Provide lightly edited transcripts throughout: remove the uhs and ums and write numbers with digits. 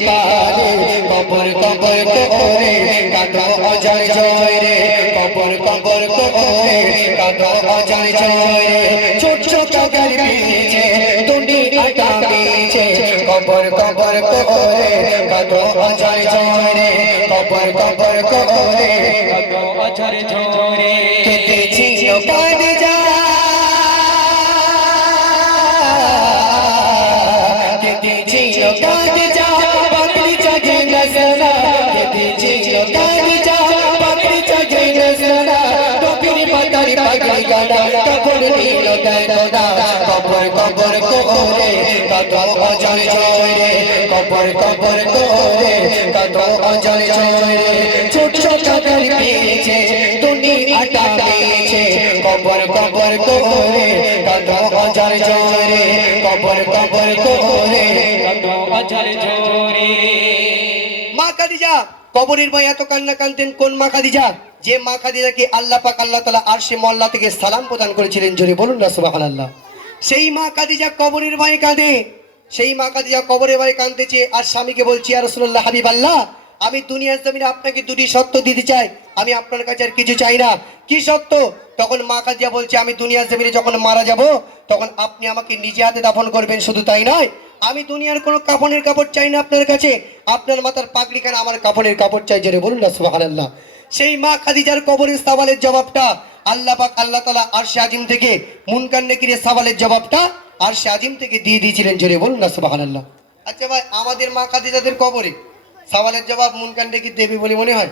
পারে কবর কবর করে কাঁদো অজয় জয় রে কবর কবর করে কাঁদো অজয় জয় রে ছোট ছোট কাগর পিছে দুনিয়াটা পিছে কবর কবর করে কাঁদো অজয় জয় রে কবর কবর করে কাঁদো অজয় জয় রে কেটে ছিল কাঁদে যা কেটে ছিল কাঁদে যা পাগড়ি চাগে নজরা কেটে ছিল কাঁদে যা পাগড়ি চাগে নজরা টুপির মাথায় পাগড়ি গানা কবর দিল দেনা কবর কবর করে কাঁদো অজয় জয় রে কবর কবর করে কাঁদো অজয় জয় রে ছোট ছোট কাগর পিছে দুনিয়াটা পিছে কবর কবর করে কাঁদো অজয় জয় রে কবর কবর করে কাঁদো অজয় জয় রে মা খাদিজা কবরের ভাই এত কান্না কাঁদতেন কোন মা খাদিজা যে মা খাদিজাকে আল্লাহ পাক আল্লাহ তাআলা আরশে মোল্লা থেকে সালাম প্রদান করেছিলেন জোরে বলুন না সুবহানাল্লাহ সেই মা খাদিজা কবরের ভাই কাঁদে সেই মা খাদিজা কবরের ভাই কাঁদতেছে আর স্বামীকে বলছি ইয়া রাসূলুল্লাহ হাবিবাল্লাহ আমি দুনিয়ার জমিনে আপনাকে দুটি সত্য দিতে চাই আমি আপনার কাছে আর কিছু চাই না কি সত্য তখন মা খাদিজা বলছে আমি দুনিয়ার জমিনে যখন মারা যাব তখন আপনি আমাকে নিজে হাতে দাফন করবেন শুধু তাই নয় আমি দুনিয়ার কোনো কাফনের কাপড় চাই না আপনার কাছে আপনার মাথার পাগড়ি কেন আমার কাফনের কাপড় চাই জোরে বলুন না সুবহানাল্লাহ সেই মা খাদিজার কবরের সওয়ালের জবাবটা আল্লাহ পাক আল্লাহ তাআলা আরশে আজিম থেকে মুনকার নেকিরের সওয়ালের জবাবটা আরশে আজিম থেকে দিয়ে দিয়েছিলেন জোরে বলুন না সুবহানাল্লাহ আচ্ছা ভাই আমাদের মা খাদিজাদের কবরে সওয়ালের জবাব মুনকার নেকির দেবে বলে মনে হয়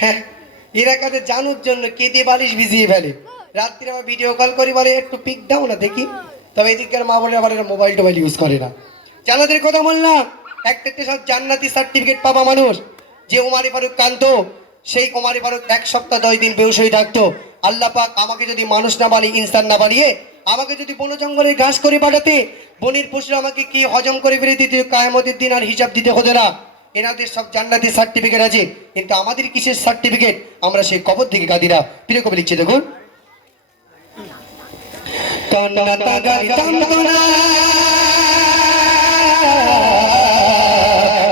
হ্যাঁ এরা কাছে জানার জন্য কেঁদে বালিশ ভিজিয়ে ফেলে রাত্রে আবার ভিডিও কল করি বলে একটু পিক দাও না দেখি তবে এদিককার মা বলে আবার এরা মোবাইল টোবাইল ইউজ করে না জানাদের কথা বললাম একটা সব জান্নাতি সার্টিফিকেট পাবা মানুষ যে ওমারে ফারুক কান্ত সেই ওমারে ফারুক এক সপ্তাহ 10 দিন বেহুশ হয়ে থাকতো আল্লাহ পাক আমাকে যদি মানুষ না বানিয়ে ইনসান না বানিয়ে আমাকে যদি বন জঙ্গলে ঘাস করে পাঠাতে বনের পশুরা আমাকে কি হজম করে ফেলে দিতে কিয়ামতের দিন আর হিসাব দিতে হতো না এনাদের সব জান্নাতি সার্টিফিকেট আছে কিন্তু আমাদের কিসের সার্টিফিকেট আমরা সেই কবর থেকে কাঁদি না প্রিয় কবি লিখছে দেখুন কান্না তাগারি তামনা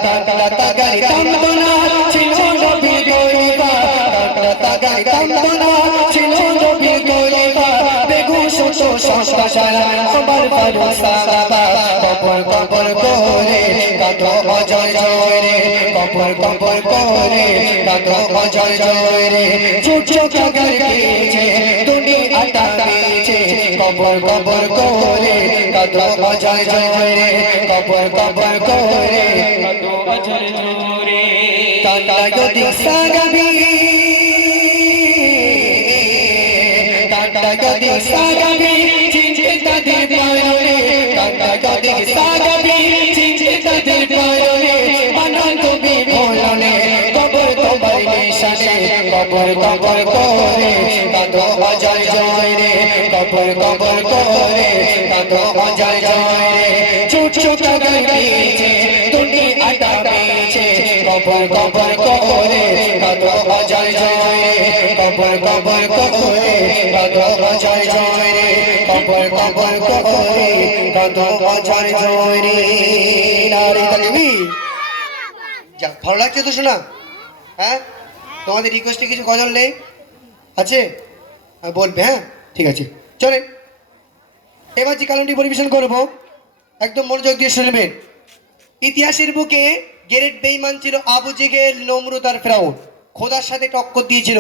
কান্না তাগারি তামনা ছিল নবী গরিবা কান্না তাগারি তামনা ছিল নবী গরিবা বেগুশ তো সংস্কার আমার ফারুক সাহাবা কবর কবর করে কাঁদো অজয় জয় রে কবর কবর করে কাঁদো অজয় জয় রে ছোট ছোট কাগর পিছে দুনিয়াটা পিছে কবর কবর করে কাঁদো অজয় জয় রে কবর কবর করে কাঁদো অজয় জয় রে কাঁদা যদি সাগাবি কাঁদা যদি সাগাবি চিন্তা দে পায়রে কাঁদা যদি সাগাবি চিন্তা দে পায়রে আনন্দ বিভোলনে কবর কবর নিশানে কবর কবর করে কাঁদো অজয় জয় রে কবর কবর করে কাঁদো অজয় জয় রে ছোট ছোট কাগর পিছে দুনিয়াটা পিছে কবর কবর করে কাঁদো অজয় জয় রে কবর কবর করে কাঁদো অজয় জয় রে কবর কবর করে কাঁদো অজয় জয় রে নারে তাকবীর যা ভালো লাগছে তো শোনা হ্যাঁ তোমাদের রিকোয়েস্টে কিছু গজল নেই আছে বলবে হ্যাঁ ঠিক আছে চলেন এবার যে কালামটি পরিবেশন করব একদম মনোযোগ দিয়ে শুনবেন ইতিহাসের বুকে গ্রেট বেঈমান ছিল আবু জেহেল নমরুদ আর ফিরাউন খোদার সাথে টক্কর দিয়েছিল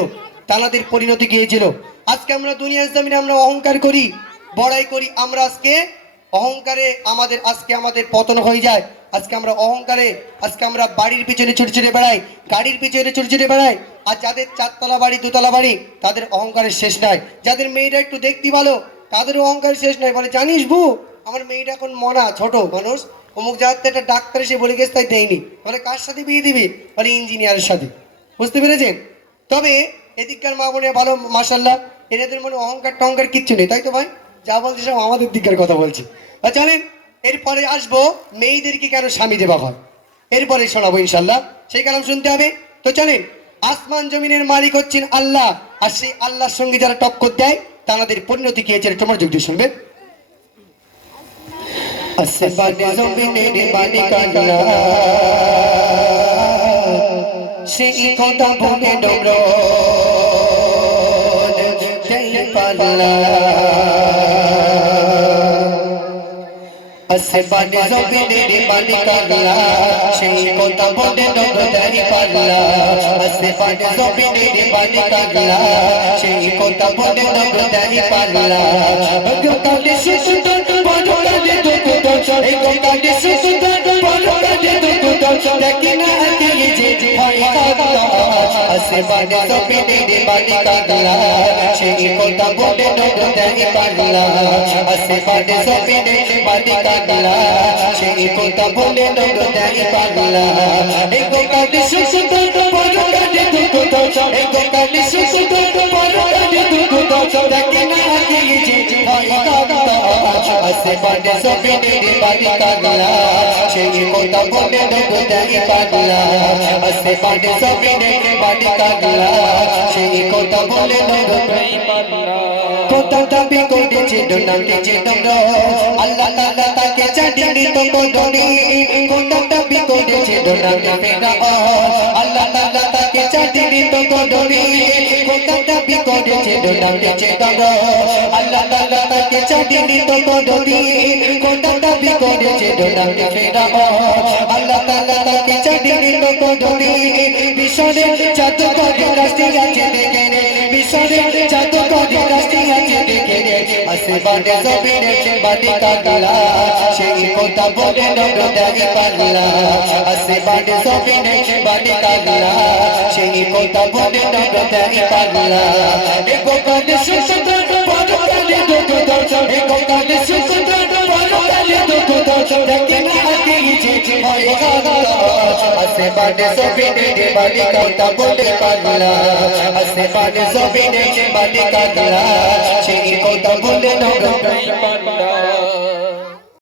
তানাদের পরিণতি গিয়েছিল আজকে আমরা দুনিয়ার জমিনে আমরা অহংকার করি বড়াই করি আমরা আজকে অহংকারে আমাদের পতন হয়ে যায় আজকে আমরা অহংকারে আজকে আমরা বাড়ির পিছনে ছুটে ছুটে বেড়াই গাড়ির পিছনে ছুটে ছুটে বেড়াই আর যাদের 4 তলা বাড়ি 2 তলা বাড়ি তাদের অহংকারের শেষ নাই যাদের মেয়েটা একটু দেখতে ভালো তাদের অহংকারের শেষ নাই বলে জানিস বু আমার মেয়েটা এখন মনা ছোট মানুষ অমুক জায়গাতে একটা ডাক্তার এসে বলে গেছে তাই দেয়নি বলে কার সাথে বিয়ে দিবি বলে ইঞ্জিনিয়ারের সাথে বুঝতে পেরেছেন তবে এদিককার মা বোনেরা ভালো মাশাআল্লাহ এদের মনে অহংকার টহংকার কিচ্ছু নেই তাই তো ভাই যা বলছি সব আমাদের দিকের কথা বলছি আর চলেন এরপরে আসবো মেয়েদেরকে কেন স্বামী দেওয়া হয় এরপরে শোনাবো ইনশাল্লাহ সেই কালাম শুনতে হবে তো চলেন আসমান জমিনের মালিক হচ্ছেন আল্লাহ আর সেই আল্লাহর সঙ্গে যারা টক্কর দেয় তাদের পরিণতি কি হয়েছে তোমার যোগ দিয়ে শুনবেন আসমানে জমিনের মালিক আল্লাহ সেই কথা বলে ডর দেই পাল্লা আসমানে জমিনের মালিক আল্লাহ সেই কথা বলে ডর দেই পাল্লা আসমানে জমিনের মালিক আল্লাহ সেই কথা বলে ডর দেই পাল্লা ভগবানে সুন্দর বড় কালে দুঃখ এই কালে সুন্দর বড় কালে দুঃখ দেখি না আগে যে হয় আল্লাহ আসমানে জমিনের মালিক আল্লাহ সেই কথা বলে ডর দেই পাল্লা আসমানে জমিনের মালিক আল্লাহ সেই কথা বলে ডর দেই পাল্লা এই কালে সুন্দর বড় কালে দুঃখ এই কালে সুন্দর বড় কালে দুঃখ দেখি না আগে যে হয় আল্লাহ আসমানে জমিনের মালিক আল্লাহ সেই কথা বলে ডর দেই পাল্লা আসমানে জমিনের মালিক আল্লাহ সেই কথা বলে ডর দেই পাল্লা কত দাবি করেছে ডোনাকে যে ডর আল্লাহ তাআলা তাকে চাঁদিনি তো বদনি কত দাবি করেছে ডোনাকে ফেরা আল্লাহ তাআলা তাকে চাঁদিনি তো বদনি কত দাবি করেছে ডোনাকে যে ডর আল্লাহ তাআলা তাকে চাঁদিনি তো বদনি কত দাবি করেছে ডোনাকে ফেরা আল্লাহ তাআলা তাকে চাঁদিনি তো বদনি বিশরে চাঁদ করে রাস্তি আছে দেখে রে বিশরে চাঁদ করে রাস্তি আছে দেখে রে আসমানে জমিনের মালিক আল্লাহ সেই কথা বলে ডর দেই পাল্লা আসমানে জমিনের মালিক আল্লাহ সেই কথা বলে ডর দেই পাল্লা এগো কালে সুন্দর বড় কালে দুঃখ এগো কালে সুন্দর বড় কালে দুঃখ দেখে না আগে যে হয় আল্লাহ আসমানে জমিনের মালিক কথা বলে পাল্লা আসমানে জমিনের মালিক আল্লাহ সেই কথা বলে ডর দেই পাল্লা